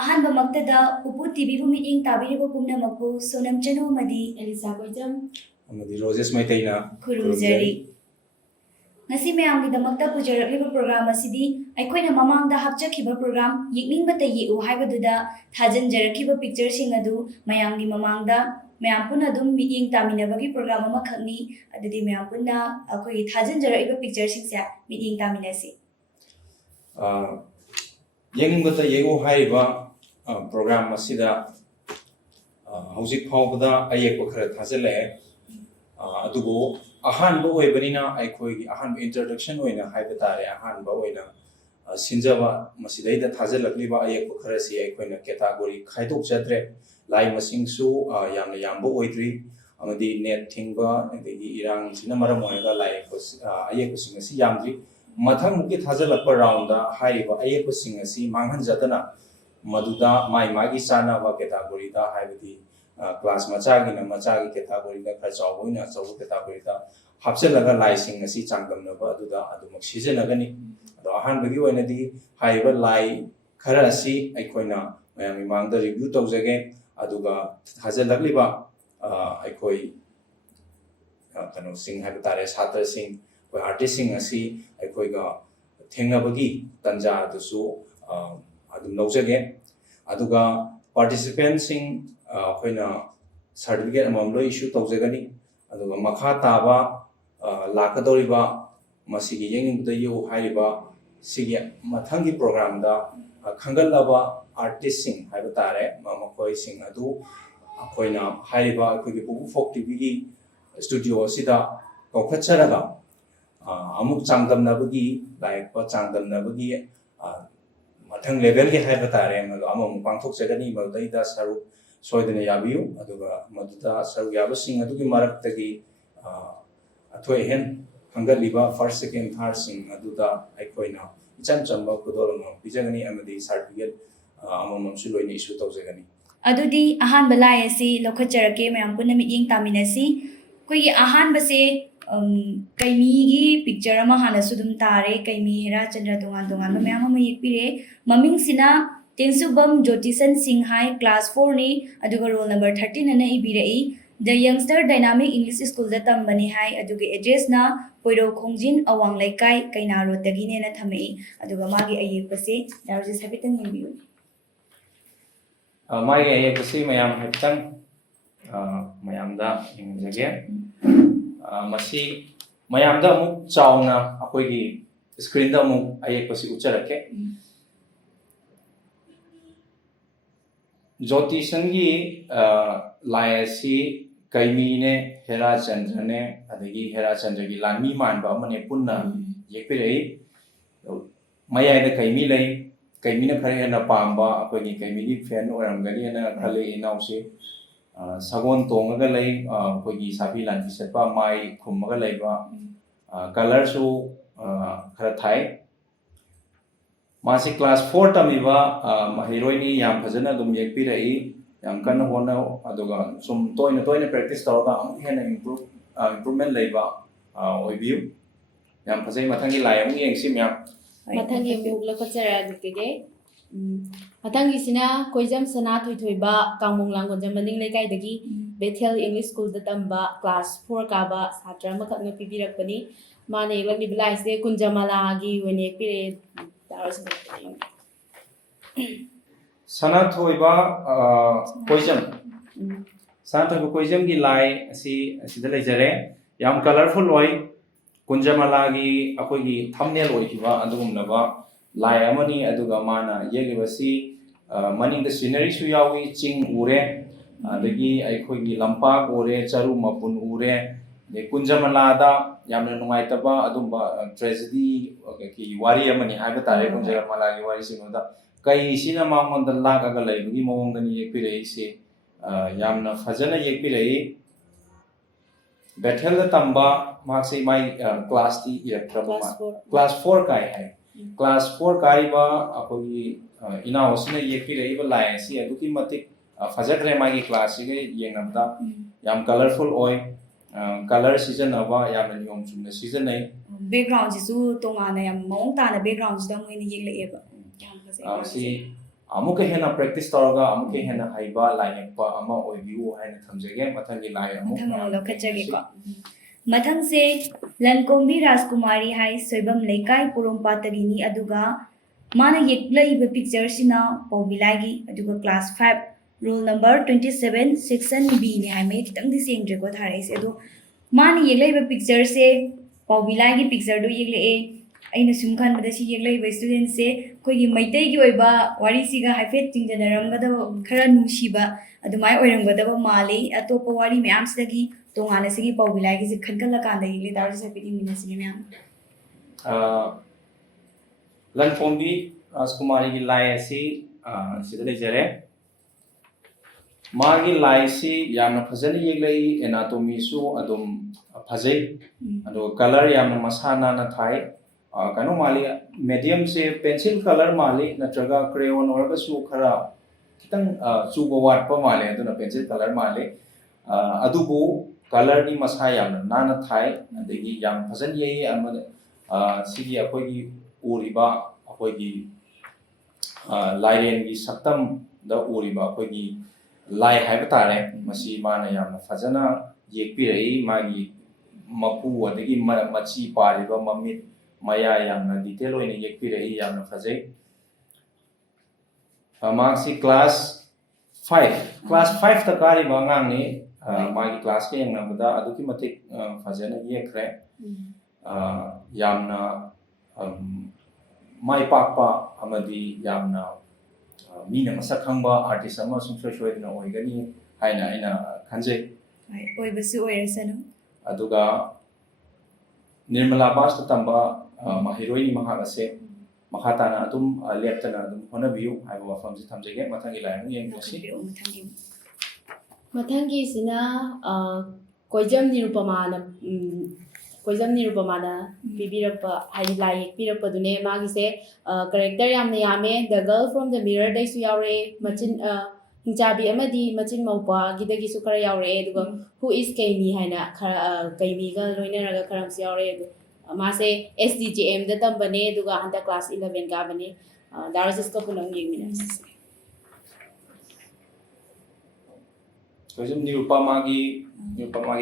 ꯑꯍꯥꯟꯕ ꯃꯛꯇꯗ ꯎꯄꯨ ꯇꯤꯚꯤꯕꯨ ꯃꯤꯠꯌꯦꯡ ꯇꯥꯕꯤꯔꯤꯕ ꯄꯨꯝꯅꯃꯛꯄꯨ Sonam ꯆꯅꯨꯃꯗꯤ Elisa Koijam amadi Roses Maitayna ꯈꯨꯔꯨꯝꯖꯔꯤ ngasi mayamgidamaktha pujarakliba program asidi ꯑꯩꯈꯣꯏꯅ ꯃꯃꯥꯡꯗ ꯍꯥꯞꯆꯈꯤꯕ program ꯌꯦꯛꯅꯤꯡꯕꯇ ꯌꯦꯛꯎ ꯍꯥꯏꯕꯗꯨꯗ ꯊꯥꯖꯟꯖꯔꯛꯈꯤꯕ ꯄꯤꯛꯆꯔꯁꯤꯡ ꯑꯗꯨ ꯃꯌꯥꯝꯒꯤ ꯃꯃꯥꯡꯗ ꯃꯌꯥꯝ ꯄꯨꯟꯅ ꯑꯗꯨꯝ ꯃꯤꯠꯌꯦꯡ ꯇꯥꯃꯤꯟꯅꯕꯒꯤ program ꯑꯃꯈꯛꯅꯤ ꯑꯗꯨꯗꯤ ꯃꯌꯥꯝ ꯄꯨꯟꯅ ꯑꯩꯈꯣꯏꯒꯤ ꯊꯥꯖꯟꯖꯔꯛꯏꯕ ꯄꯤꯛꯆꯔꯁꯤꯡꯁꯦ ꯃꯤꯠꯌꯦꯡ ꯇꯥꯃꯤꯟꯅꯁꯤ ꯌꯦꯡꯅꯤꯡꯕꯇ ꯌꯦꯛꯎ ꯍꯥꯏꯔꯤꯕ program asida hꯧꯖꯤꯛ ꯐꯥꯎꯕꯗ ꯑꯌꯦꯛꯄ ꯈꯔ ꯊꯥꯖꯜꯂꯛꯑꯦ ꯑꯗꯨꯕꯨ ꯑꯍꯥꯟꯕ ꯑꯣꯏꯕꯅꯤꯅ ꯑꯩꯈꯣꯏꯒꯤ ꯑꯍꯥꯟꯕ introduction ꯑꯣꯏꯅ ꯍꯥꯏꯕ ꯇꯥꯔꯦ ꯑꯍꯥꯟꯕ ꯑꯣꯏꯅ ꯁꯤꯟꯖꯕ ꯃꯁꯤꯗꯩꯗ ꯊꯥꯖꯜꯂꯛꯂꯤꯕ ꯑꯌꯦꯛꯄ ꯈꯔꯁꯤ ꯑꯩꯈꯣꯏꯅ category ꯈꯥꯏꯗꯣꯛꯆꯗ꯭ꯔꯦ ꯂꯥꯏ ꯃꯁꯤꯡꯁꯨ ꯌꯥꯝꯅ ꯌꯥꯝꯕ ꯑꯣꯏꯗ꯭ꯔꯤ ꯑꯃꯗꯤ ꯅꯦꯠ ꯊꯤꯡꯕ ꯑꯗꯒꯤ ꯏꯔꯥꯡꯁꯤꯅ ꯃꯔꯝ ꯑꯣꯏꯔꯒ ꯑꯌꯦꯛꯄꯁꯤꯡ ꯑꯁꯤ ꯌꯥꯝꯗ꯭ꯔꯤ ꯃꯊꯪꯃꯨꯛꯀꯤ ꯊꯥꯖꯜꯂꯛꯄ ꯔꯥꯎꯟꯗ ꯍꯥꯏꯔꯤꯕ ꯑꯌꯦꯛꯄꯁꯤꯡ ꯑꯁꯤ ꯃꯥꯡꯍꯟꯖꯗꯅ ꯃꯗꯨꯗ ꯃꯥꯒꯤ ꯆꯥꯅꯕ categoryꯗ ꯍꯥꯏꯕꯗꯤ class machagina machagi categoryda khara chawboina chawu categoryda hapchalaga laising asi changdamnaba aduda adumak sijenagani ado ahanbagi oinadi haiba lai khara asi aikoina mayam mangda review tawjage aduga hajalakliba aikoi kano sing haiba tare satra sing koi artist sing asi aikoiga thengnabagi tanja adusu adum lawjage aduga participant sing ꯑꯩꯈꯣꯏꯅ certificate ꯑꯃꯃꯝ ꯂꯣꯏ ꯏꯁꯨ ꯇꯧꯖꯒꯅꯤ ꯑꯗꯨꯒ ꯃꯈꯥ ꯇꯥꯕ ꯂꯥꯛꯀꯗꯧꯔꯤꯕ ꯃꯁꯤꯒꯤ ꯌꯦꯡꯅꯤꯡꯕꯇ ꯌꯦꯛꯎ ꯍꯥꯏꯔꯤꯕ ꯁꯤꯒꯤ ꯃꯊꯪꯒꯤ ꯄ꯭ꯔꯣꯒ꯭ꯔꯥꯝꯗ ꯈꯟꯒꯠꯂꯕ ꯑꯥꯔꯇꯤꯁꯁꯤꯡ ꯍꯥꯏꯕ ꯇꯥꯔꯦ ꯃꯈꯣꯏꯁꯤꯡ ꯑꯗꯨ ꯑꯩꯈꯣꯏꯅ ꯍꯥꯏꯔꯤꯕ ꯑꯩꯈꯣꯏꯒꯤ ꯄꯨꯄꯨ ꯐꯣꯛ ꯇꯤꯚꯤꯒꯤ ꯁ꯭ꯇꯨꯗꯤꯑꯣ ꯑꯁꯤꯗ ꯀꯧꯈꯠꯆꯔꯒ ꯑꯃꯨꯛ ꯆꯥꯡꯗꯝꯅꯕꯒꯤ ꯂꯥꯏꯌꯦꯛꯄ ꯆꯥꯡꯗꯝꯅꯕꯒꯤ ꯃꯊꯪ ꯂꯦꯚꯦꯜꯒꯤ ꯍꯥꯏꯕ ꯇꯥꯔꯦ ꯃꯗꯨ ꯑꯃꯃꯨꯛ ꯄꯥꯡꯊꯣꯛꯆꯒꯅꯤ ꯃꯗꯨꯗꯩꯗ ꯁꯔꯨꯛ soidana yabiyu aduga maduda saru yabasing adugi maraktagi athoi hen hangaliba first second third sing aduda aikoina ichan chamba kudolama bijagani amadi certificate amamam su loina issue tawjagani adudi ahanba lai asi lokhajarake mayam punna mityeng taminasi koigi ahanbase kaimigi picture ama hana sudum tare kaimi hera chandra dongan dongan mayam ama yekpire maming sina Tinsubam Jyotisan Singh High Class 4 ni aduga roll number 13 ana ibirai The Youngster Dynamic English School da tambani hai aduga address na Poiro Khongjin Awang Laikai Kaina Road dagi ne na thamei aduga magi ayekpase darji habitan yembiu magi ayekpase mayam habitan mayamda yengjage masi mayamda amuk chauna akoigi screen da amuk ayekpase ucharake Jyotisangi Layasi Kaimine Hera Chandrane Adagi Hera Chandra Lami Manba Mane Punna Yekpirei Maya the Kaimi Lay Kaimina Karana Pamba Apani Kaimini Fan or Amgariana Kale Inausi Sagon Tonga Lay Kogi Sapi Lanti Sepa Mai Kumaga Laiba Color so Karatai Masi class 4 tamiba heroine yam phajana dum yekpirai yam kana hona aduga sum toina practice tawga am hena improvement leiba oibiu yam phajai mathangi lai am yengsi myam mathangi muk lakhachara dikege mathangi sina koijam sana thoithoiba kangmung langon jamaning lekai dagi Bethel English School da tamba class 4 kaba satra makhakna pibirakpani mane lagni bilaise kunjamala gi wene pire Sanathoiba Koijam Sanathoiba Koijam gi lai asida lejare yam colorful oi kunjamala gi akoigi thumbnail oikiba adugumnaba lai amani aduga mana yegibasi maning the scenery su yawi ching ure adagi aikoigi lampak ure charu mapun ure de kunjamala da yamna nungaitaba adumba tragedy ki wari amani haiba tare kunjamala gi wari sinoda kai sina mangonda lagaga laibagi mawongdani yekpirei se yamna fajana yekpirei Bethel da tamba maksi mai class ti class 4 kai hai class 4 kai ba akogi ina osina yekpirei ba lai si aduki matik fajagre mai class ge yengamda yam colorful oi color season aba yam niom chumna season ai background jisu tongana yam mong ta na background jida moina yeglek eba si ꯑꯃꯨꯛꯀ ꯍꯦꯟꯅ practice ꯇꯧꯔꯒ ꯑꯃꯨꯛꯀ ꯍꯦꯟꯅ ꯍꯩꯕ ꯂꯥꯏ ꯌꯦꯛꯄ ꯑꯃ ꯑꯣꯏꯕꯤꯌꯨ ꯍꯥꯏꯅ ꯊꯝꯖꯒꯦ ꯃꯊꯪꯒꯤ ꯂꯥꯏ ꯑꯃꯨꯛ ꯃꯊꯪ ꯂꯧꯈꯠꯆꯒꯦꯀꯣ ꯃꯊꯪꯁꯦ ꯂꯟꯀꯣꯝꯕꯤ ꯔꯥꯖꯀꯨꯃꯥꯔꯤ ꯍꯥꯏ ꯁꯣꯏꯕꯝ ꯂꯩꯀꯥꯏ ꯄꯣꯔꯣꯝꯄꯥꯠꯇꯒꯤꯅꯤ ꯑꯗꯨꯒ ꯃꯥꯅ ꯌꯦꯛꯂꯛꯏꯕ ꯄꯤꯛꯆꯔꯁꯤꯅ ꯄꯥꯎꯕꯤꯂꯥꯏꯒꯤ ꯑꯗꯨꯒ ꯀ꯭ꯂꯥꯁ 5 ꯔꯣꯜ ꯅꯝꯕꯔ 27 ꯁꯦꯛꯁꯟ ꯕꯤꯅꯤ ꯍꯥꯏ ꯃꯌꯦꯛ ꯈꯤꯇꯪꯗꯤ ꯁꯦꯡꯗ꯭ꯔꯦꯀꯣ ꯊꯥꯔꯛꯏꯁꯦ ꯑꯗꯣ ꯃꯥꯅ ꯌꯦꯛꯂꯛꯏꯕ ꯄꯤꯛꯆꯔꯁꯦ ꯄꯥꯎꯕꯤꯂꯥꯏꯒꯤ ꯄꯤꯛꯆꯔꯗꯣ ꯌꯦꯛꯂꯛꯑꯦ ꯑꯩꯅ ꯁꯨꯝ ꯈꯟꯕꯗ ꯁꯤ ꯌꯦꯛꯂꯛꯏꯕ ꯁ꯭ꯇꯨꯗꯦꯟꯠꯁꯦ ꯑꯩꯈꯣꯏꯒꯤ ꯃꯩꯇꯩꯒꯤ ꯑꯣꯏꯕ ꯋꯥꯔꯤꯁꯤꯒ ꯍꯥꯏꯐꯦꯠ ꯆꯤꯡꯖꯅꯔꯝꯒꯗꯕ ꯈꯔ ꯅꯨꯡꯁꯤꯕ ꯑꯗꯨꯃꯥꯏꯅ ꯑꯣꯏꯔꯝꯒꯗꯕ ꯃꯥꯜꯂꯤ ꯑꯇꯣꯞꯄ ꯋꯥꯔꯤ ꯃꯌꯥꯝꯁꯤꯗꯒꯤ ꯇꯣꯉꯥꯟꯅ ꯁꯤꯒꯤ ꯄꯥꯎꯕꯤꯂꯥꯏꯒꯤꯁꯦ ꯈꯟꯒꯠꯂꯀꯥꯟꯗ ꯌꯦꯛꯂꯦ ꯇꯥꯔꯁꯨ ꯍꯥꯏꯐꯦꯠ ꯌꯦꯡꯃꯤꯟꯅꯁꯤꯅꯦ ꯃꯌꯥꯝ ꯂꯟꯀꯣꯝꯕꯤ ꯔꯥꯖꯀꯨꯃꯥꯔꯤꯒꯤ ꯂꯥꯏ ꯑꯁꯤ ꯁꯤꯗ ꯂꯩꯖꯔꯦ ꯃꯥꯒꯤ ꯂꯥꯏꯁꯤ ꯌꯥꯝꯅ ꯐꯖꯅ ꯌꯦꯛꯂꯛꯏ ꯑꯦꯅꯥꯇꯣꯃꯤꯁꯨ ꯑꯗꯨꯝ ꯐꯖꯩ ꯑꯗꯨꯒ ꯀꯂꯔ ꯌꯥꯝꯅ ꯃꯁꯥ ꯅꯥꯟꯅ ꯊꯥꯏ ꯀꯩꯅꯣ ꯃꯥꯜꯂꯤ ꯃꯦꯗꯤꯌꯝꯁꯦ ꯄꯦꯟꯁꯤꯜ ꯀꯂꯔ ꯃꯥꯜꯂꯤ ꯅꯠꯇ꯭ꯔꯒ ꯀ꯭ꯔꯦꯌꯣꯟ ꯑꯣꯏꯔꯒꯁꯨ ꯈꯔ ꯈꯤꯇꯪ ꯆꯨꯕ ꯋꯥꯠꯄ ꯃꯥꯜꯂꯦ ꯑꯗꯨꯅ ꯄꯦꯟꯁꯤꯜ ꯀꯂꯔ ꯃꯥꯜꯂꯤ ꯑꯗꯨꯕꯨ ꯀꯂꯔꯗꯤ ꯃꯁꯥ ꯌꯥꯝꯅ ꯅꯥꯟꯅ ꯊꯥꯏ ꯑꯗꯒꯤ ꯌꯥꯝ ꯐꯖꯅ ꯌꯦꯛꯏ ꯑꯃꯗ ꯁꯤꯒꯤ ꯑꯩꯈꯣꯏꯒꯤ ꯎꯔꯤꯕ ꯑꯩꯈꯣꯏꯒꯤ ꯂꯥꯏꯔꯦꯟꯒꯤ ꯁꯛꯇꯝꯗ ꯎꯔꯤꯕ ꯑꯩꯈꯣꯏꯒꯤ ꯂꯥꯏ ꯍꯥꯏꯕ ꯇꯥꯔꯦ ꯃꯁꯤ ꯃꯥꯅ ꯌꯥꯝꯅ ꯐꯖꯅ ꯌꯦꯛꯄꯤꯔꯛꯏ ꯃꯥꯒꯤ ꯃꯄꯨ ꯑꯗꯒꯤ ꯃꯆꯤ ꯄꯥꯜꯂꯤꯕ ꯃꯃꯤꯠ ꯃꯌꯥ ꯌꯥꯝꯅ ꯗꯤꯇꯦꯜ ꯑꯣꯏꯅ ꯌꯦꯛꯄꯤꯔꯛꯏ ꯌꯥꯝꯅ ꯐꯖꯩ ꯃꯥꯁꯤ ꯀ꯭ꯂꯥꯁ 5ꯇ ꯀꯥꯔꯤꯕ ꯑꯉꯥꯡꯅꯤ ꯃꯥꯒꯤ ꯀ꯭ꯂꯥꯁꯀ ꯌꯦꯡꯅꯕꯗ ꯑꯗꯨꯛꯀꯤ ꯃꯇꯤꯛ ꯐꯖꯅ ꯌꯦꯛꯈ꯭ꯔꯦ ꯌꯥꯝꯅ ꯃꯥꯏ ꯄꯥꯛꯄ ꯑꯃꯗꯤ ꯌꯥꯝꯅ ꯃꯤꯅ ꯃꯁꯛ ꯈꯪꯕ ꯑꯥꯔꯇꯤꯁ ꯑꯃ ꯁꯨꯡꯁꯣꯏ ꯁꯣꯏꯗꯅ ꯑꯣꯏꯒꯅꯤ ꯍꯥꯏꯅ ꯑꯩꯅ ꯈꯟꯖꯩ ꯑꯣꯏꯕꯁꯨ ꯑꯣꯏꯔꯁꯅꯨ ꯑꯗꯨꯒ ꯅꯤꯔꯃꯂꯥ ꯕꯥꯁꯇ ꯇꯝꯕ ꯃꯍꯩꯔꯣꯏꯅꯤ ꯃꯍꯥꯛ ꯑꯁꯦ ꯃꯈꯥ ꯇꯥꯅ ꯑꯗꯨꯝ ꯂꯦꯞꯇꯅ ꯑꯗꯨꯝ ꯍꯣꯠꯅꯕꯤꯌꯨ ꯍꯥꯏꯕ ꯋꯥꯐꯝꯁꯤ ꯊꯝꯖꯒꯦ ꯃꯊꯪꯒꯤ ꯂꯥꯏ ꯑꯃꯨꯛ ꯌꯦꯡꯃꯤꯟꯅꯁꯤ ꯃꯊꯪꯒꯤꯁꯤꯅ ꯀꯣꯏꯖꯝ ꯅꯤꯔꯨꯄꯃꯥꯅ ꯄꯤꯕꯤꯔꯛꯄ ꯍꯥꯏꯗꯤ ꯂꯥꯏ ꯌꯦꯛꯄꯤꯔꯛꯄꯗꯨꯅꯦ ꯃꯥꯒꯤꯁꯦ ꯀꯦꯔꯦꯛꯇꯔ ꯌꯥꯝꯅ ꯌꯥꯝꯃꯦ ꯗ ꯒꯔꯜ ꯐ꯭ꯔꯣꯝ ꯗ ꯃꯤꯔꯔꯗꯩꯁꯨ ꯌꯥꯎꯔꯛꯑꯦ ꯃꯆꯤꯟ ꯍꯤꯡꯆꯥꯕꯤ ꯑꯃꯗꯤ ꯃꯆꯤꯟ ꯃꯧꯄ꯭ꯋꯥꯒꯤꯗꯒꯤꯁꯨ ꯈꯔ ꯌꯥꯎꯔꯛꯑꯦ ꯑꯗꯨꯒ ꯍꯨ ꯏꯁ ꯀꯩꯃꯤ ꯍꯥꯏꯅ ꯈꯔ ꯀꯩꯃꯤꯒ ꯂꯣꯏꯅꯔꯒ ꯈꯔ ꯑꯃꯁꯨ ꯌꯥꯎꯔꯛꯑꯦ ꯑꯗꯣ ꯃꯥꯁꯦ SDJMꯗ ꯇꯝꯕꯅꯦ ꯑꯗꯨꯒ ꯍꯟꯗꯛ ꯀ꯭ꯂꯥꯁ 11 ꯀꯥꯕꯅꯦ ꯗꯥꯔꯖꯤꯁꯀ ꯄꯨꯟꯅ ꯌꯦꯡꯃꯤꯟꯅꯁꯤ ꯀꯣꯏꯖꯝ ꯅꯤꯔꯨꯄꯃꯥꯒꯤ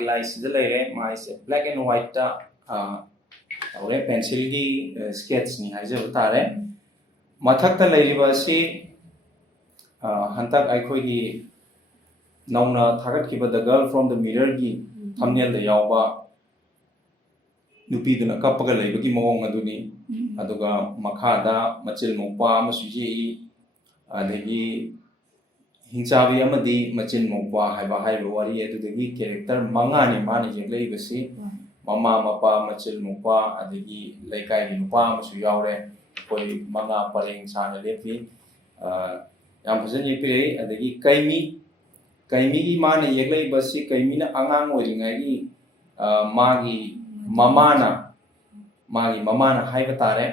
ꯂꯥꯏꯁꯤꯗ ꯂꯩꯔꯦ ꯃꯥꯏꯁꯦ ꯕ꯭ꯂꯦꯛ ꯑꯦꯟ ꯋꯥꯏꯠꯇ ꯇꯧꯔꯦ ꯄꯦꯟꯁꯤꯜꯒꯤ ꯁ꯭ꯀꯦꯠꯁꯅꯤ ꯍꯥꯏꯖꯕ ꯇꯥꯔꯦ ꯃꯊꯛꯇ ꯂꯩꯔꯤꯕ ꯑꯁꯤ ꯍꯟꯗꯛ ꯑꯩꯈꯣꯏꯒꯤ ꯅꯧꯅ ꯊꯥꯒꯠꯈꯤꯕ ꯗ ꯒꯔꯜ ꯐ꯭ꯔꯣꯝ ꯗ ꯃꯤꯔꯔꯒꯤ ꯊꯝꯅꯦꯜꯗ ꯌꯥꯎꯕ ꯅꯨꯄꯤꯗꯨꯅ ꯀꯞꯄꯒ ꯂꯩꯕꯒꯤ ꯃꯑꯣꯡ ꯑꯗꯨꯅꯤ ꯑꯗꯨꯒ ꯃꯈꯥꯗ ꯃꯆꯤꯜ ꯃꯧꯄ꯭ꯋꯥ ꯑꯃꯁꯨ ꯌꯦꯛꯏ ꯑꯗꯒꯤ ꯍꯤꯡꯆꯥꯕꯤ ꯑꯃꯗꯤ ꯃꯆꯤꯟ ꯃꯧꯄ꯭ꯋꯥ ꯍꯥꯏꯔꯤꯕ ꯋꯥꯔꯤ ꯑꯗꯨꯗꯒꯤ ꯀꯦꯔꯦꯛꯇꯔ 5ꯅꯤ ꯃꯥꯅ ꯌꯦꯛꯂꯛꯏꯕꯁꯤ ꯃꯃꯥ ꯃꯄꯥ ꯃꯆꯤꯜ ꯃꯧꯄ꯭ꯋꯥ ꯑꯗꯒꯤ ꯂꯩꯀꯥꯏꯒꯤ ꯅꯨꯄꯥ ꯑꯃꯁꯨ ꯌꯥꯎꯔꯦ ꯑꯩꯈꯣই 5 ꯄꯔꯦꯡ ꯁꯥꯅ ꯂꯦꯞꯄꯤ ꯌꯥꯝ ꯐꯖꯅ ꯌꯦꯛꯄꯤꯔꯛꯏ ꯑꯗꯒꯤ ꯀꯩꯃꯤꯒꯤ ꯃꯥꯅ ꯌꯦꯛꯂꯛꯏꯕꯁꯤ ꯀꯩꯃꯤꯅ ꯑꯉꯥꯡ ꯑꯣꯏꯔꯤꯉꯩꯒꯤ ꯃꯥꯒꯤ ꯃꯃꯥꯅ ꯍꯥꯏꯕ ꯇꯥꯔꯦ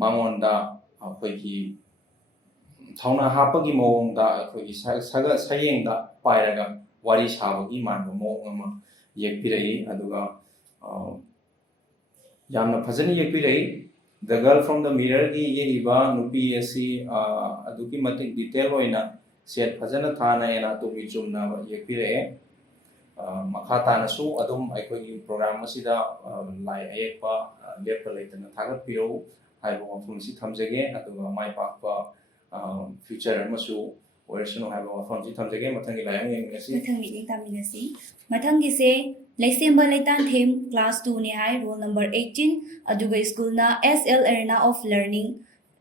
ꯃꯉꯣꯟꯗ ꯑꯩꯈꯣꯏꯒꯤ ꯊꯧꯅꯥ ꯍꯥꯞꯄꯒꯤ ꯃꯑꯣꯡꯗ ꯑꯩꯈꯣꯏꯒꯤ ꯁꯌꯦꯡꯗ ꯄꯥꯏꯔꯒ ꯋꯥꯔꯤ ꯁꯥꯕꯒꯤ ꯃꯥꯟꯕ ꯃꯑꯣꯡ ꯑꯃ ꯌꯦꯛꯄꯤꯔꯛꯏ ꯑꯗꯨꯒ ꯌꯥꯝꯅ ꯐꯖꯅ ꯌꯦꯛꯄꯤꯔꯛꯏ ꯗ ꯒꯔꯜ ꯐ꯭ꯔꯣꯝ ꯗ ꯃꯤꯔꯔꯒꯤ ꯌꯦꯛꯏꯕ ꯅꯨꯄꯤ ꯑꯁꯤ ꯑꯗꯨꯛꯀꯤ ꯃꯇꯤꯛ ꯗꯤꯇꯦꯜ ꯑꯣꯏꯅ ꯁꯦꯠ ꯐꯖꯅ ꯊꯥꯅ ꯑꯦꯅꯥꯇꯣꯃꯤ ꯆꯨꯝꯅ ꯌꯦꯛꯄꯤꯔꯛꯑꯦ ꯃꯈꯥ ꯇꯥꯅꯁꯨ ꯑꯗꯨꯝ ꯑꯩꯈꯣꯏꯒꯤ ꯄ꯭ꯔꯣꯒ꯭ꯔꯥꯝ ꯑꯁꯤꯗ ꯂꯥꯏ ꯑꯌꯦꯛꯄ ꯂꯦꯞꯄ ꯂꯩꯇꯅ ꯊꯥꯒꯠꯄꯤꯔꯛꯎ ꯍꯥꯏꯕ ꯋꯥꯐꯝ ꯑꯁꯤ ꯊꯝꯖꯒꯦ ꯑꯗꯨꯒ ꯃꯥꯏ ꯄꯥꯛꯄ ꯐ꯭ꯌꯨꯆꯔ ꯑꯃꯁꯨ ꯑꯣꯏꯔꯁꯅꯨ ꯍꯥꯏꯕ ꯋꯥꯐꯝꯁꯤ ꯊꯝꯖꯒꯦ ꯃꯊꯪꯒꯤ ꯂꯥꯏ ꯑꯃ ꯌꯦꯡꯃꯤꯟꯅꯁꯤ ꯃꯊꯪ ꯃꯤꯠꯌꯦꯡ ꯇꯥꯃꯤꯟꯅꯁꯤ ꯃꯊꯪꯒꯤꯁꯦ ꯂꯩꯁꯦꯝꯕ ꯂꯩꯇꯥꯟꯊꯦꯝ ꯀ꯭ꯂꯥꯁ 2ꯅꯦ ꯍꯥꯏ ꯔꯣꯜ ꯅꯝꯕꯔ 18 ꯑꯗꯨꯒ ꯁ꯭ꯀꯨꯜꯅ SL ꯑꯦꯔꯦꯅꯥ ꯑꯣꯐ ꯂꯔꯅꯤꯡ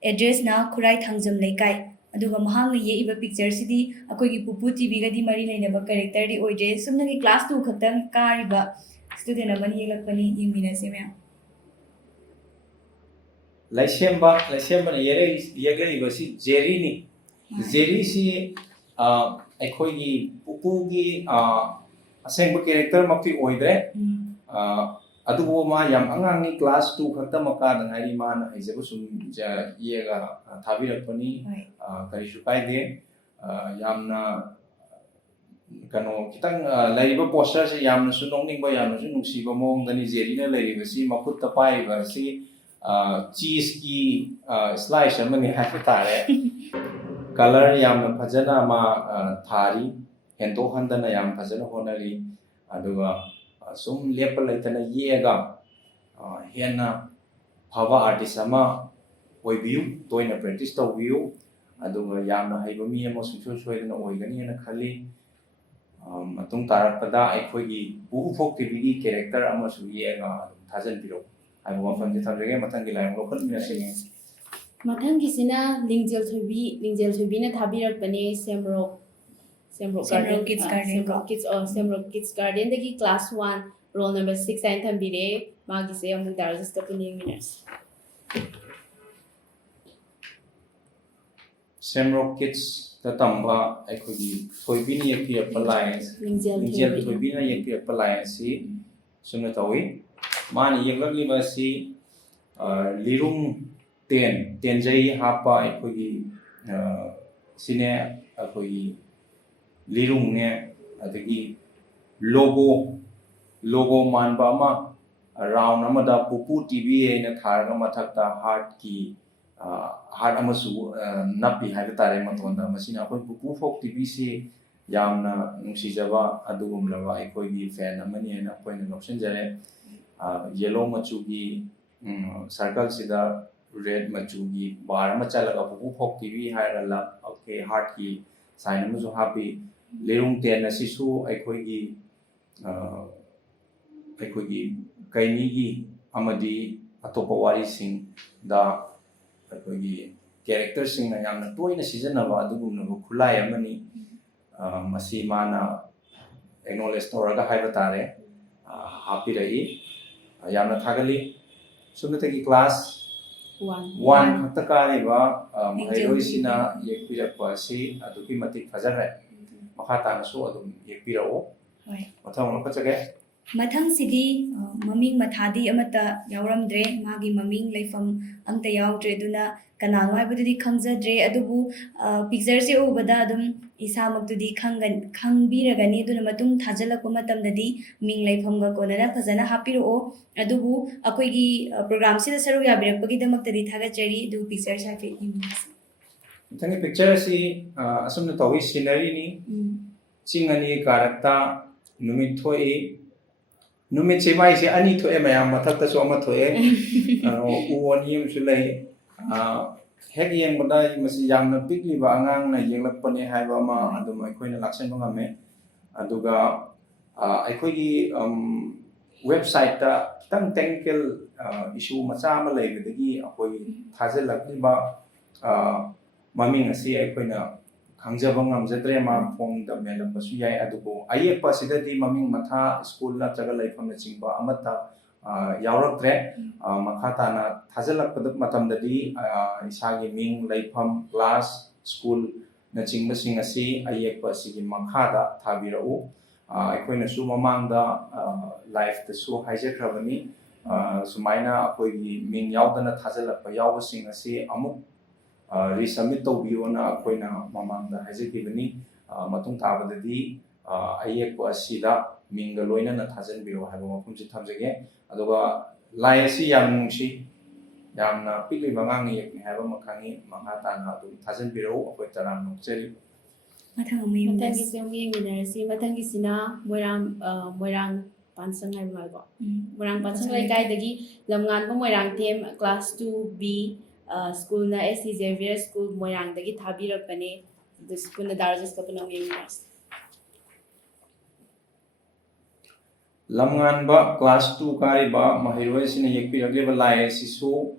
ꯑꯦꯗ꯭ꯔꯦꯁꯅ ꯈꯨꯔꯥꯏ ꯊꯥꯡꯖꯝ ꯂꯩꯀꯥꯏ ꯑꯗꯨꯒ ꯃꯍꯥꯛꯅ ꯌꯦꯛꯏꯕ ꯄꯤꯛꯆꯔꯁꯤꯗꯤ ꯑꯩꯈꯣꯏꯒꯤ ꯄꯨꯄꯨ ꯇꯤꯚꯤꯒꯗꯤ ꯃꯔꯤ ꯂꯩꯅꯕ ꯀꯦꯔꯦꯛꯇꯔꯗꯤ ꯑꯣꯏꯗ꯭ꯔꯦ ꯁꯨꯝꯅꯒꯤ ꯀ꯭ꯂꯥꯁ 2 ꯈꯛꯇꯪ ꯀꯥꯔꯤꯕ ꯁ꯭ꯇꯨꯗꯦꯟ ꯑꯃꯅ ꯌꯦꯛꯂꯛꯄꯅꯤ ꯌꯦꯡꯃꯤꯟꯅꯁꯤ ꯃꯌꯥꯝ ꯂꯩꯁꯦꯝꯕꯅ ꯌꯦꯛꯂꯛꯏꯕꯁꯤ ꯖꯦꯔꯤꯅꯤ ꯖꯦꯔꯤꯁꯤ ꯑꯩꯈꯣꯏꯒꯤ ꯄꯨꯄꯨꯒꯤ ꯑꯁꯦꯡꯕ ꯀꯦꯔꯦꯛꯇꯔꯃꯛꯇꯤ ꯑꯣꯏꯗ꯭ꯔꯦ ꯑꯗꯨꯕꯨ ꯃꯥ ꯌꯥꯝ ꯑꯉꯥꯡꯅꯤ ꯀ꯭ꯂꯥꯁ 2 ꯈꯛꯇꯃꯛ ꯀꯥꯗ ꯉꯥꯏꯔꯤ ꯃꯥꯅ ꯍꯩꯖꯕ ꯁꯨꯝ ꯌꯦꯛꯑꯒ ꯊꯥꯕꯤꯔꯛꯄꯅꯤ ꯀꯔꯤꯁꯨ ꯀꯥꯏꯗꯦ ꯌꯥꯝꯅ ꯀꯩꯅꯣ ꯈꯤꯇꯪ ꯂꯩꯔꯤꯕ ꯄꯣꯁꯇꯔꯁꯦ ꯌꯥꯝꯅꯁꯨ ꯅꯣꯛꯅꯤꯡꯕ ꯌꯥꯝꯅꯁꯨ ꯅꯨꯡꯁꯤꯕ ꯃꯑꯣꯡꯗꯅꯤ ꯖꯦꯔꯤꯅ ꯂꯩꯔꯤꯕꯁꯤ ꯃꯈꯨꯠꯇ ꯄꯥꯏꯔꯤꯕ ꯑꯁꯤ ꯆꯤꯁꯀꯤ ꯁ꯭ꯂꯥꯏꯁ ꯑꯃꯅꯤ ꯍꯥꯏꯕ ꯇꯥꯔꯦ color yamna phajana ma thari hendo handana yam phajana honari aduga sum lepal laitana yega hena phava artist ama oibiu toina practice tawbiu aduga yamna haiba mi ama sungsoi soidana oigani na khali matung tarakpada aikhoigi buhu phok tv character ama su yega thajan biro aiba wafam ji thamrege matangi laim lokal mina sing ꯃꯊꯪꯒꯤꯁꯤꯅ ꯂꯤꯡꯖꯦꯜ ꯊꯣꯏꯕꯤ ꯅ ꯊꯥꯕꯤꯔꯛꯄꯅꯦ Semrok Semrok Kids Garden. Semrok kids ꯒꯥꯔꯗꯦꯟꯗꯒꯤ class 1 roll number 6 ꯍꯥꯏꯅ ꯊꯝꯕꯤꯔꯦ ꯃꯥꯒꯤꯁꯦ ꯑꯃꯨꯛ ꯗꯥꯔꯖꯁꯇ ꯄꯨꯟꯅ ꯌꯦꯡꯃꯤꯟꯅꯔꯁꯤ Semrok Kids da tamba aikhoigi thoibina yekpirappa lai ꯂꯤꯡꯖꯦꯜ thoibina yekpirappa lai si sumna tawi mani yeklagliba si lirung tenjai hapa aikhoigi sine aikhoigi lirung ne adagi logo manba ama round amada pupu tv na tharga mathakta heart amasu napi haida tare matonda masina akoi pupu folk tv si yamna nungsijaba adugumlaba aikhoigi fan amani na koina noksenjare yellow machugi circle sida red machugi bar ma chalaga pupu folk tv haira la okay heart ki sign amasu happy lerung ten asisu aikhoigi kaini gi amadi atopa wari sing da aikhoigi character sing na yamna toina seasonaba adugumna khulai amani masi mana acknowledge toraga haiba tare happy rai yamna thagali sumnatagi class 1 khakta kariba mahairoi sina yekpirappa si aduki matik fajare makha tana su adum yekpirao Hoi. mathang no kachage Mathang sidi maming mathadi amata yauramdre magi maming leifam amta yaudre duna kanano haibududi khangzadre adubu picture se ubada adum isamakdudi khangbiragani duna matung thajalakpa matamdadi ming leifamga konana phajana hapiro adubu akoigi program sida saru yabirakpagi damaktadi thagachari du picture safe imnas thangi picture si asumna tawi scenery ni chingani karakta numit thoi numit se mai se ani thoe mayam mathakta so ama thoe uoni am su lai hek yeng bada masi yamna pikli ba angang na yenglakpane haiba ma adum aikhoina laksan ngame aduga aikhoigi website ta tang technical issue macha ma leibadagi akoi thajalakliba maming asi aikhoina khangjaba ngamjadre ma phong da melapsu yai adugo ayekpa sidadi maming matha school na chaga laifam na chingba amata yauraktre makhata na thajalakpada matamdadi isagi ming laifam class school na chingba sing asi ayekpa sigi makhada thabirau aikoina su mamangda life ta su haijakrabani sumaina akoigi ming yaudana thajalakpa yauba sing asi amuk resubmit tawbiona akoina mamangda haijekibani matung tabadadi ayekpa asida minga loina na thajanbiro haiba mafumsi thamjage aduga lai asi yamnungsi yamna pikli bangang yekni haiba makhangi mahata na adu thajanbiro akoi taram nokcheri mathang ami ꯃꯊꯪꯒꯤꯁꯦ ꯑꯃꯨꯛ ꯌꯦꯡꯃꯤꯟꯅꯔꯁꯤ ꯃꯊꯪꯒꯤꯁꯤꯅ ꯃꯣꯏꯔꯥꯡ ꯄꯥꯟꯁꯪ ꯍꯥꯏꯕ ꯃꯥꯜꯂꯦꯀꯣ ꯃꯣꯏꯔꯥꯡ ꯄꯥꯟꯁꯪ ꯂꯩꯀꯥꯏꯗꯒꯤ ꯂꯝꯉꯥꯟꯕ Moirangthem class 2B ꯁ꯭ꯀꯨꯜꯅ S.C. Xavier School ꯃꯣꯏꯔꯥꯡꯗꯒꯤ ꯊꯥꯕꯤꯔꯛꯄꯅꯦ ꯑꯗꯨ ꯁ꯭ꯀꯨꯜꯅ ꯗꯥꯔꯖꯁꯇ ꯄꯨꯟꯅ ꯌꯦꯡꯃꯤꯟꯅꯔꯁꯤ lamnganba class 2 kariba mahiroi sina yekpiragleba lai sisu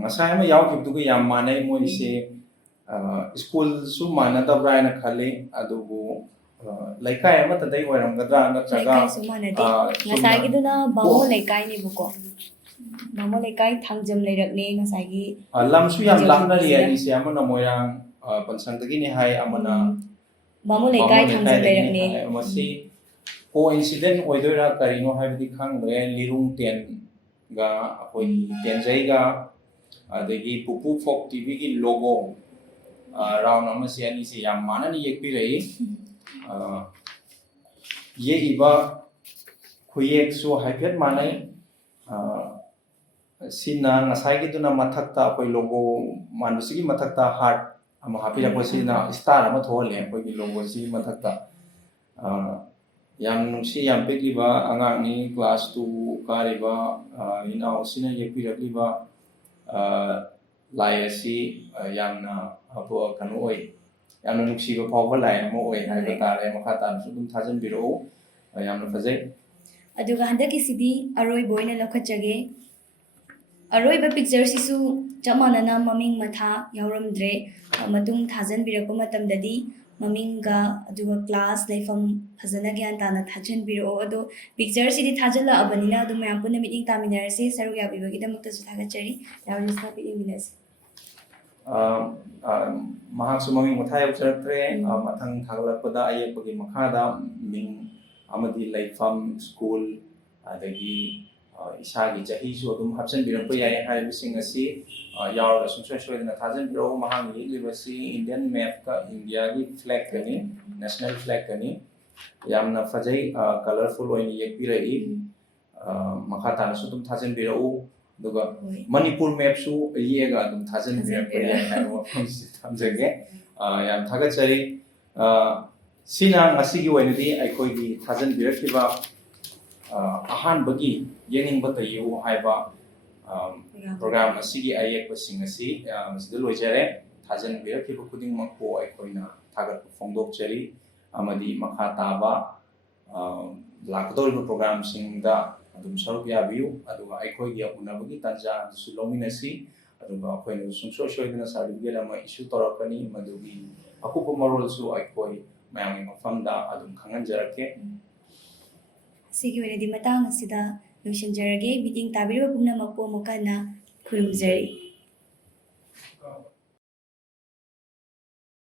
ngasai ma yaukibduga yam manai moise school su manadabra na khale adubu laikai ama tadai oiramgadra na chaga laikai sumanadi ngasai duna bamo laikai ni buko bamo laikai thangjam leirakne ngasai gi lamsu yam lamna ri se amana moirang pansangdagi ni hai amana bamo laikai thangjam leirakne masi coincident oidora karino haibdi khangre lirung ten ga akoi tenjai ga adagi pupu folk tv gi logo round amasi ani se yam manani yekpi rei ye iba khuyek su haipet manai sina ngasai gi duna mathakta akoi logo manusigi mathakta heart ꯑꯃ ꯍꯥꯞꯄꯤꯔꯛꯄꯁꯤꯅ star ꯑꯃ ꯊꯣꯛꯍꯜꯂꯦ ꯑꯩꯈꯣꯏꯒꯤ ꯂꯣꯒꯣꯁꯤ ꯃꯊꯛꯇ ꯌꯥꯝ ꯅꯨꯡꯁꯤ ꯌꯥꯝ ꯄꯤꯛꯂꯤꯕ ꯑꯉꯥꯡꯅꯤ class 2 ꯀꯥꯔꯤꯕ ꯏꯅꯥꯎꯁꯤꯅ ꯌꯦꯛꯄꯤꯔꯛꯂꯤꯕ ꯂꯥꯏ ꯑꯁꯤ ꯌꯥꯝꯅ ꯀꯩꯅꯣ ꯑꯣꯏ ꯌꯥꯝꯅ ꯅꯨꯡꯁꯤꯕ ꯐꯥꯎꯕ ꯂꯥꯏ ꯑꯃ ꯑꯣꯏ ꯍꯥꯏꯕ ꯇꯥꯔꯦ ꯃꯈꯥ ꯇꯥꯅꯁꯨ ꯑꯗꯨꯝ ꯊꯥꯖꯟꯕꯤꯔꯛꯎ ꯌꯥꯝꯅ ꯐꯖꯩ ꯑꯗꯨꯒ ꯍꯟꯗꯛꯀꯤꯁꯤꯗꯤ ꯑꯔꯣꯏꯕ ꯑꯣꯏꯅ ꯂꯧꯈꯠꯆꯒꯦ ꯑꯔꯣꯏꯕ ꯄꯤꯛꯆꯔꯁꯤꯁꯨ ꯆꯞ ꯃꯥꯟꯅꯅ ꯃꯃꯤꯡ ꯃꯊꯥ ꯌꯥꯎꯔꯝꯗ꯭ꯔꯦ ꯃꯇꯨꯡ ꯊꯥꯖꯟꯕꯤꯔꯛꯄ ꯃꯇꯝꯗꯗꯤ ꯃꯃꯤꯡꯒ ꯑꯗꯨꯒ ꯀ꯭ꯂꯥꯁ ꯂꯩꯐꯝ ꯐꯖꯅ ꯒ꯭ꯌꯥꯟ ꯇꯥꯅ ꯊꯥꯖꯟꯕꯤꯔꯛꯑꯣ ꯑꯗꯣ ꯄꯤꯛꯆꯔꯁꯤꯗꯤ ꯊꯥꯖꯜꯂꯛꯑꯕꯅꯤꯅ ꯑꯗꯨꯝ ꯃꯌꯥꯝ ꯄꯨꯟꯅ ꯃꯤꯠꯌꯦꯡ ꯇꯥꯃꯤꯟꯅꯔꯁꯤ ꯁꯔꯨꯛ ꯌꯥꯕꯤꯕꯒꯤꯗꯃꯛꯇꯁꯨ ꯊꯥꯒꯠꯆꯔꯤ ꯌꯥꯎꯔꯤꯁꯤ ꯍꯥꯏꯐꯦꯠ ꯌꯦꯡꯃꯤꯟꯅꯁꯤ ꯃꯍꯥꯛꯁꯨ ꯃꯃꯤꯡ ꯃꯊꯥ ꯌꯧꯖꯔꯛꯇ꯭ꯔꯦ ꯃꯊꯪ ꯊꯥꯒꯠꯂꯛꯄꯗ ꯑꯌꯦꯛꯄꯒꯤ ꯃꯈꯥꯗ ꯃꯤꯡ ꯑꯃꯗꯤ ꯂꯩꯐꯝ ꯁ꯭ꯀꯨꯜ ꯑꯗꯒꯤ ꯏꯁꯥꯒꯤ ꯆꯍꯤꯁꯨ ꯑꯗꯨꯝ ꯍꯥꯞꯆꯤꯟꯕꯤꯔꯛꯄ ꯌꯥꯏ ꯍꯥꯏꯕꯁꯤꯡ ꯑꯁꯤ ꯌꯥꯎꯔꯒ ꯁꯨꯡꯁꯣꯏ ꯁꯣꯏꯗꯅ ꯊꯥꯖꯟꯕꯤꯔꯛꯎ ꯃꯍꯥꯛꯅ ꯌꯦꯛꯂꯤꯕꯁꯤ ꯏꯟꯗꯤꯌꯟ ꯃꯦꯞꯀ ꯏꯟꯗꯤꯌꯥꯒꯤ ꯐ꯭ꯂꯦꯒꯀꯅꯤ ꯅꯦꯁꯅꯦꯜ ꯐ꯭ꯂꯦꯒꯀꯅꯤ ꯌꯥꯝꯅ ꯐꯖꯩ ꯀꯂꯔꯐꯨꯜ ꯑꯣꯏꯅ ꯌꯦꯛꯄꯤꯔꯛꯏ ꯃꯈꯥ ꯇꯥꯅꯁꯨ ꯑꯗꯨꯝ ꯊꯥꯖꯟꯕꯤꯔꯛꯎ ꯑꯗꯨꯒ ꯃꯅꯤꯄꯨꯔ ꯃꯦꯞꯁꯨ ꯌꯦꯛꯑꯒ ꯑꯗꯨꯝ ꯊꯥꯖꯟꯕꯤꯔꯛꯄ ꯌꯥꯏ ꯍꯥꯏꯕ ꯋꯥꯐꯝꯁꯤ ꯊꯝꯖꯒꯦ ꯌꯥꯝ ꯊꯥꯒꯠꯆꯔꯤ ꯁꯤꯅ ꯉꯁꯤꯒꯤ ꯑꯣꯏꯅꯗꯤ ꯑꯩꯈꯣꯏꯒꯤ ꯊꯥꯖꯟꯕꯤꯔꯛꯈꯤꯕ ꯑꯍꯥꯟꯕꯒꯤ ꯌꯦꯡꯅꯤꯡꯕꯇ ꯌꯦꯛꯎ ꯍꯥꯏꯕ ꯄ꯭ꯔꯣꯒ꯭ꯔꯥꯝ ꯑꯁꯤꯒꯤ ꯑꯌꯦꯛꯄꯁꯤꯡ ꯑꯁꯤ ꯃꯁꯤꯗ ꯂꯣꯏꯖꯔꯦ ꯊꯥꯖꯟꯕꯤꯔꯛꯈꯤꯕ ꯈꯨꯗꯤꯡꯃꯛꯄꯨ ꯑꯩꯈꯣꯏꯅ ꯊꯥꯒꯠꯄ ꯐꯣꯡꯗꯣꯛꯆꯔꯤ ꯑꯃꯗꯤ ꯃꯈꯥ ꯇꯥꯕ ꯂꯥꯛꯀꯗꯧꯔꯤꯕ ꯄ꯭ꯔꯣꯒ꯭ꯔꯥꯝꯁꯤꯡꯗ ꯑꯗꯨꯝ ꯁꯔꯨꯛ ꯌꯥꯕꯤꯌꯨ ꯑꯗꯨꯒ ꯑꯩꯈꯣꯏꯒꯤ ꯎꯅꯕꯒꯤ ꯇꯥꯟꯖꯥ ꯑꯗꯨꯁꯨ ꯂꯧꯃꯤꯟꯅꯁꯤ ꯑꯗꯨꯒ ꯑꯩꯈꯣꯏꯅ ꯁꯨꯡꯁꯣꯏ ꯁꯣꯏꯗꯅ ꯁꯥꯔꯇꯤꯐꯤꯀꯦꯠ ꯑꯃ ꯏꯁꯨ ꯇꯧꯔꯛꯀꯅꯤ ꯃꯗꯨꯒꯤ ꯑꯀꯨꯞꯄ ꯃꯔꯣꯜꯁꯨ ꯑꯩꯈꯣꯏ ꯃꯌꯥꯝꯒꯤ ꯃꯐꯝꯗ ꯑꯗꯨꯝ ꯈꯪꯍꯟꯖꯔꯛꯀꯦ ꯁꯤꯒꯤ ꯑꯣꯏꯅꯗꯤ ꯃꯇꯥꯡ ꯑꯁꯤꯗ ꯂꯣꯏꯁꯤꯟꯖꯔꯒꯦ ꯃꯤꯠꯌꯦꯡ ꯇꯥꯕꯤꯔꯤꯕ ꯄꯨꯝꯅꯃꯛꯄꯨ ꯑꯃꯨꯛ ꯍꯟꯅ ꯈꯨꯔꯨꯝꯖꯔꯤ